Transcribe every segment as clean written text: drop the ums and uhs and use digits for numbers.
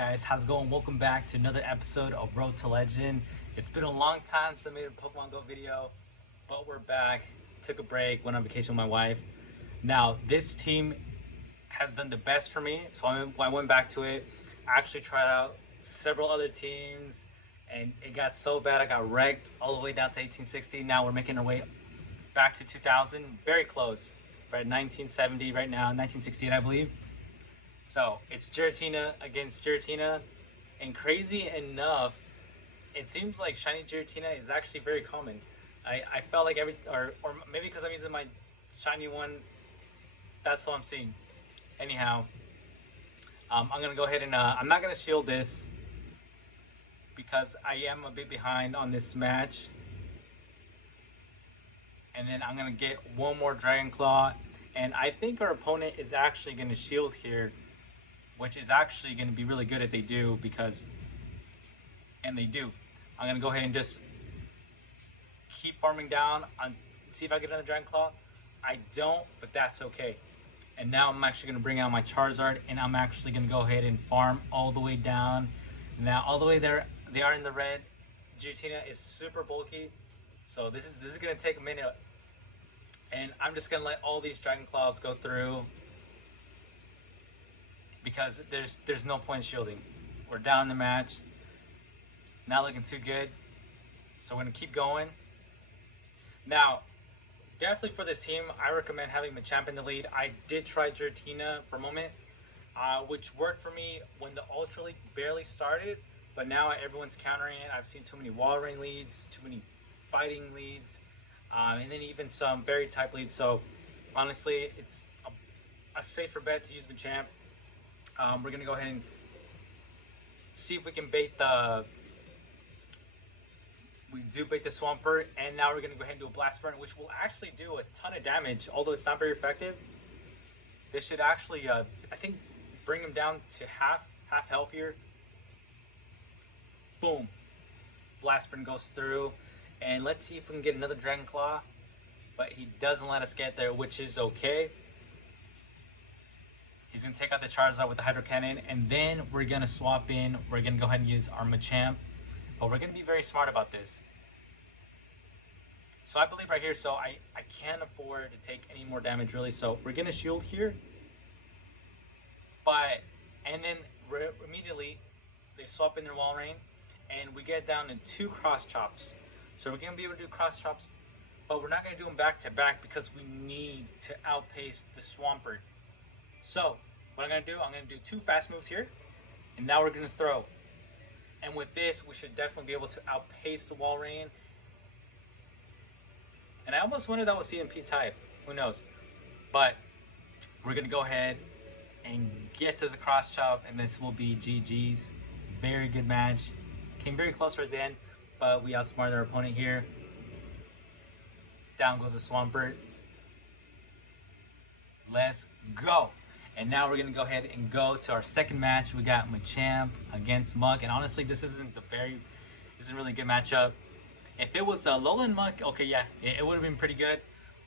guys, how's it going? Welcome back to another episode of Road to Legend. It's been a long time since I made a Pokemon Go video, but we're back. Took a break, went on vacation with my wife. Now, this team has done the best for me, so I went back to it. I actually tried out several other teams, and it got so bad I got wrecked all the way down to 1860. Now we're making our way back to 2000, very close. We're at 1970 right now, 1968 I believe. So it's Giratina against Giratina, and crazy enough, it seems like shiny Giratina is actually very common. I felt like or maybe because I'm using my shiny one, that's what I'm seeing. Anyhow, I'm gonna go ahead and I'm not gonna shield this because I am a bit behind on this match. And then I'm gonna get one more Dragon Claw, and I think our opponent is actually gonna shield here, which is actually going to be really good if they do, and they do. I'm going to go ahead and just keep farming down on, see if I get another Dragon Claw. I don't, but that's okay. And now I'm actually going to bring out my Charizard, and I'm actually going to go ahead and farm all the way down. Now, all the way there, they are in the red. Giratina is super bulky, so this is going to take a minute. And I'm just going to let all these Dragon Claws go through, because there's no point in shielding. We're down in the match, not looking too good, so we're gonna keep going. Now, definitely for this team, I recommend having Machamp in the lead. I did try Giratina for a moment, which worked for me when the Ultra League barely started, but now everyone's countering it. I've seen too many Wall Rain leads, too many fighting leads, and then even some Berry type leads. So honestly, it's a safer bet to use Machamp. We're gonna go ahead and see if we can bait the. We do bait the Swampert, and now we're gonna go ahead and do a Blast Burn, which will actually do a ton of damage, although it's not very effective. This should actually, I think, bring him down to half health here. Boom, Blast Burn goes through, and let's see if we can get another Dragon Claw, but he doesn't let us get there, which is okay. He's going to take out the Charizard with the Hydro Cannon, and then we're going to swap in. We're going to go ahead and use our Machamp, but we're going to be very smart about this. So I believe right here, so I can't afford to take any more damage really, so we're going to shield here. And then immediately they swap in their Wall Rain, and we get down to 2 Cross Chops. So we're going to be able to do Cross Chops, but we're not going to do them back to back because we need to outpace the Swampert. So, what I'm going to do, I'm going to do 2 fast moves here, and now we're going to throw. And with this, we should definitely be able to outpace the Wall Rain. And I almost wonder that was CMP type. Who knows? But we're going to go ahead and get to the cross chop, and this will be GG's. Very good match. Came very close towards the end, but we outsmarted our opponent here. Down goes the Swampert. Let's go. And now we're going to go ahead and go to our second match. We got Machamp against Muk. And honestly, this isn't a really good matchup. If it was Alolan Muk, okay, yeah, it would have been pretty good.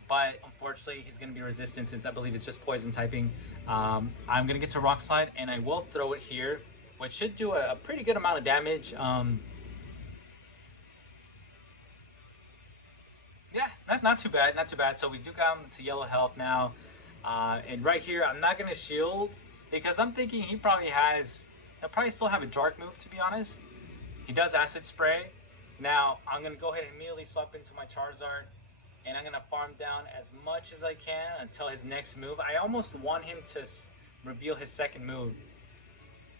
But unfortunately, he's going to be resistant since I believe it's just poison typing. I'm going to get to Rock Slide, and I will throw it here, which should do a pretty good amount of damage. Yeah, not too bad, not too bad. So we do got him to yellow health now. And right here, I'm not going to shield because I'm thinking he'll probably still have a dark move, to be honest. He does Acid Spray. Now, I'm going to go ahead and immediately swap into my Charizard, and I'm going to farm down as much as I can until his next move. I almost want him to reveal his second move,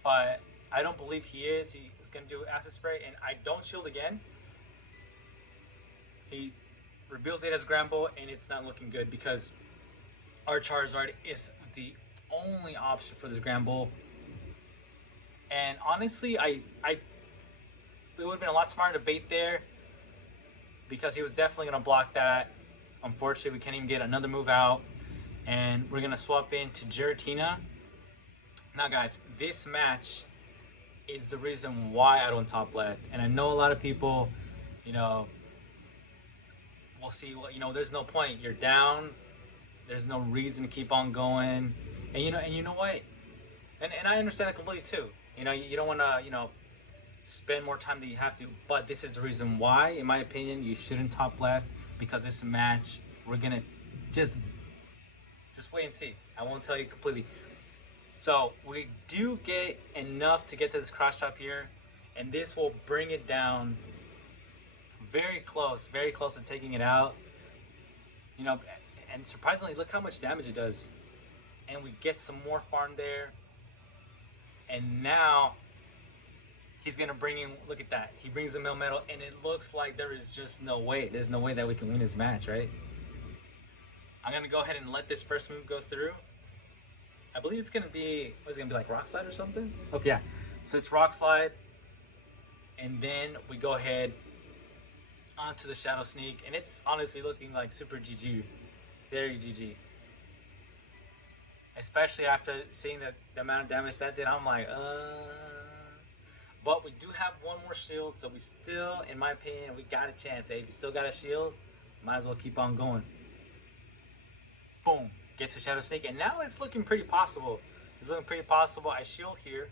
but I don't believe he is. He is going to do Acid Spray, and I don't shield again. He reveals it as Gramble, and it's not looking good because our Charizard is the only option for this Gramble. And honestly, it would have been a lot smarter to bait there because he was definitely going to block that. Unfortunately, we can't even get another move out. And we're going to swap into Giratina. Now, guys, this match is the reason why I don't top left. And I know a lot of people, will see, there's no point. You're down. There's no reason to keep on going. And you know what? And I understand that completely too. You know, you don't want to, spend more time than you have to. But this is the reason why, in my opinion, you shouldn't top left, because this match, we're gonna just wait and see. I won't tell you completely. So we do get enough to get to this cross chop here, and this will bring it down very close to taking it out. You know, and surprisingly, look how much damage it does. And we get some more farm there. And now he's gonna bring in, look at that. He brings the Melmetal, and it looks like there is just no way. There's no way that we can win this match, right? I'm gonna go ahead and let this first move go through. I believe it's gonna be, what's it gonna be, like Rock Slide or something? Okay, yeah. So it's Rock Slide. And then we go ahead onto the Shadow Sneak. And it's honestly looking like super GG. Very GG. Especially after seeing the amount of damage that did, I'm like, But we do have one more shield, so we still, in my opinion, we got a chance. Hey, if you still got a shield, might as well keep on going. Boom. Get to Shadow Sneak, and now it's looking pretty possible. It's looking pretty possible. I shield here.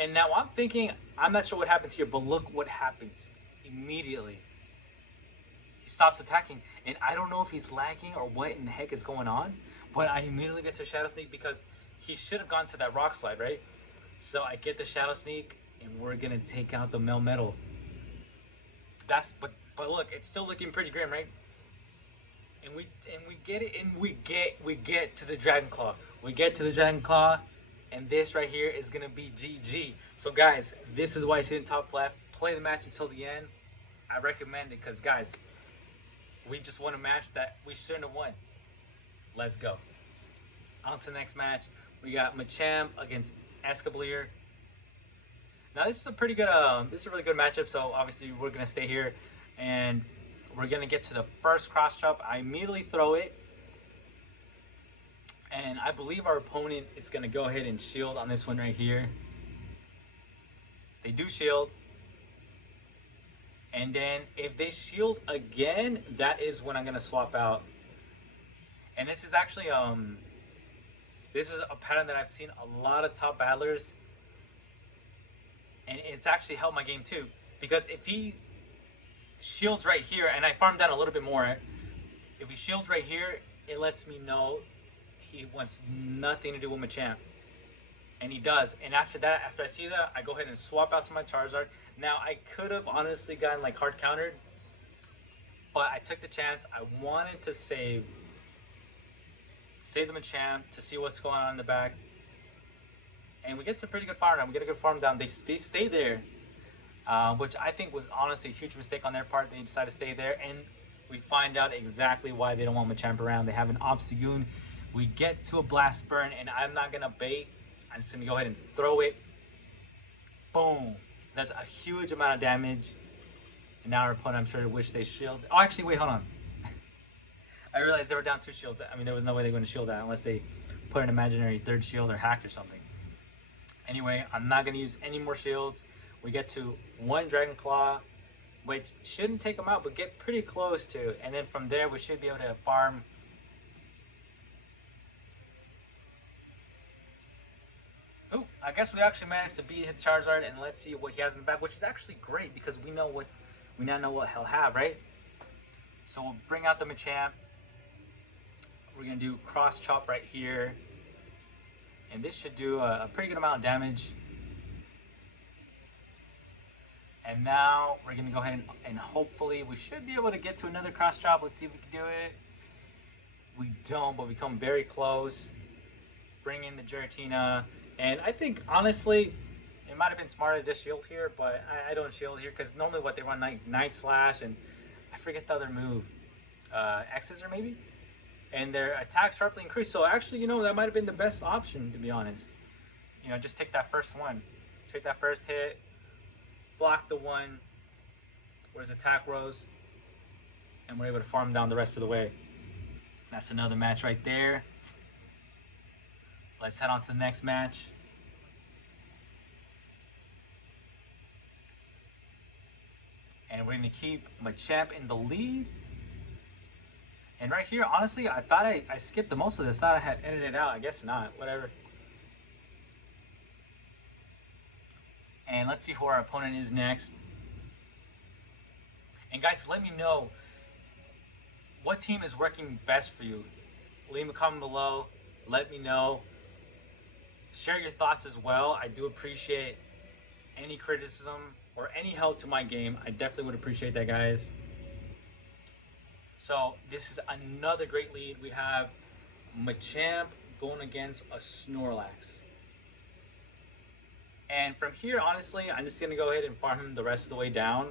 And now I'm thinking, I'm not sure what happens here, but look what happens immediately. He stops attacking, and I don't know if he's lagging or what in the heck is going on, but I immediately get to Shadow Sneak because he should have gone to that Rock Slide, right? So I get the Shadow Sneak, and we're gonna take out the Melmetal. But look, it's still looking pretty grim, right? And we get it, and we get to the Dragon Claw. We get to the Dragon Claw, and this right here is gonna be GG. So guys, this is why you shouldn't top left. Play the match until the end. I recommend it because guys, we just won a match that we shouldn't have won. Let's go. On to the next match. We got Machamp against Escavalier. Now this is a pretty good, this is a really good matchup. So obviously we're gonna stay here, and we're gonna get to the first cross chop. I immediately throw it, and I believe our opponent is gonna go ahead and shield on this one right here. They do shield, and then if they shield again, that is when I'm gonna swap out. And this is actually this is a pattern that I've seen a lot of top battlers, and it's actually helped my game too, because if he shields right here, and I farm down a little bit more, if he shields right here, it lets me know he wants nothing to do with Machamp. And he does. And after that, after I see that, I go ahead and swap out to my Charizard. Now, I could have honestly gotten like hard countered, but I took the chance. I wanted to save the Machamp to see what's going on in the back. And we get some pretty good farm down. We get a good farm down. They stay there, which I think was honestly a huge mistake on their part. They decided to stay there, and we find out exactly why they don't want Machamp around. They have an Obstagoon. We get to a Blast Burn, and I'm not going to bait. I'm just going to go ahead and throw it. Boom. That's a huge amount of damage. And now our opponent, I'm sure, wish they shield. Oh, actually, wait, hold on. I realized they were down 2 shields. I mean, there was no way they were going to shield that unless they put an imaginary 3rd shield or hacked or something. Anyway, I'm not going to use any more shields. We get to 1 Dragon Claw, which shouldn't take them out, but get pretty close to. And then from there, we should be able to farm. Oh, I guess we actually managed to beat his Charizard, and let's see what he has in the back, which is actually great because we now know what he'll have, right? So we'll bring out the Machamp. We're gonna do Cross Chop right here, and this should do a pretty good amount of damage. And now we're gonna go ahead and hopefully we should be able to get to another Cross Chop. Let's see if we can do it. We don't, but we come very close. Bring in the Giratina. And I think, honestly, it might have been smarter to just shield here, but I don't shield here because normally what they run Night Slash, and I forget the other move, X-Scissor maybe? And their attack sharply increased. So actually, you know, that might have been the best option, to be honest. You know, just take that first one. Take that first hit, block the one where his attack rose, and we're able to farm down the rest of the way. That's another match right there. Let's head on to the next match. And we're going to keep Machamp in the lead. And right here, honestly, I thought I skipped the most of this. I thought I had edited it out. I guess not. Whatever. And let's see who our opponent is next. And guys, let me know what team is working best for you. Leave a comment below. Let me know. Share your thoughts as well. I do appreciate any criticism or any help to my game. I definitely would appreciate that, guys. So this is another great lead. We have Machamp going against a Snorlax. And from here, honestly, I'm just going to go ahead and farm him the rest of the way down.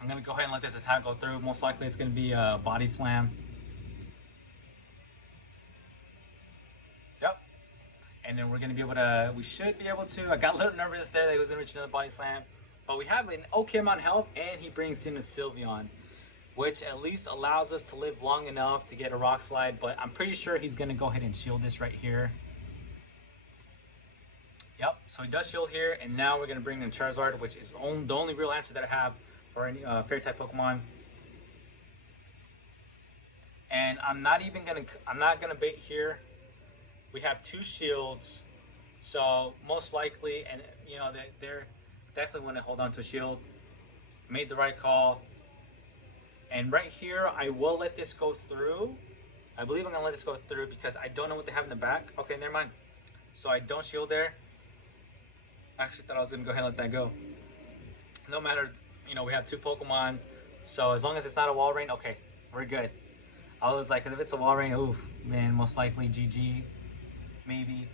I'm going to go ahead and let this attack go through. Most likely it's going to be a Body Slam. Yep. And then we're going to be able to, we should be able to, I got a little nervous there that he was going to reach another Body Slam. But we have an okay amount of health, and he brings in a Sylveon, which at least allows us to live long enough to get a Rock Slide. But I'm pretty sure he's going to go ahead and shield this right here. Yep, so he does shield here, and now we're going to bring in Charizard, which is the only real answer that I have for any Fairy-type Pokemon. And I'm not going to bait here. We have 2 shields, so most likely, and you know, they're definitely want to hold on to a shield. Made the right call. And right here, I will let this go through. I believe I'm going to let this go through because I don't know what they have in the back. Okay, never mind. So I don't shield there. I actually thought I was going to go ahead and let that go. No matter, you know, we have 2 Pokemon. So as long as it's not a Wall Rain, okay, we're good. I was like, because if it's a Wall Rain, oof, man, most likely GG, maybe.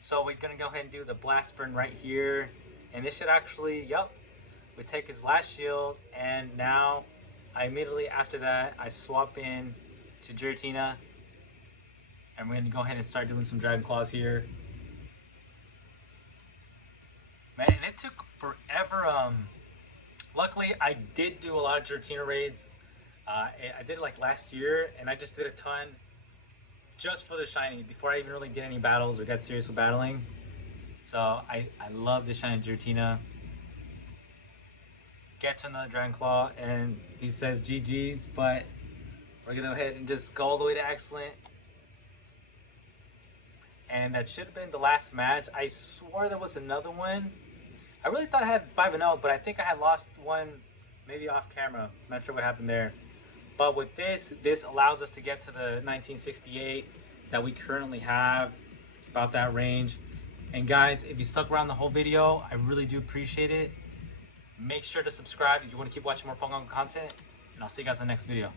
So we're going to go ahead and do the Blast Burn right here. And this should actually, yep, we take his last shield. And now, I immediately after that, I swap in to Giratina. And we're going to go ahead and start doing some Dragon Claws here. Man, and it took forever. Luckily, I did do a lot of Giratina raids. I did it like last year, and I just did a ton just for the shiny before I even really did any battles or got serious with battling. So I love the shiny Giratina. Get to another Dragon Claw, and he says GG's, but we're going to go ahead and just go all the way to Excellent. And that should have been the last match. I swore there was another one. I really thought I had 5-0, but I think I had lost one maybe off camera. I'm not sure what happened there. But with this allows us to get to the 1968 that we currently have, about that range. And guys, if you stuck around the whole video, I really do appreciate it. Make sure to subscribe if you want to keep watching more Pokemon content. And I'll see you guys in the next video.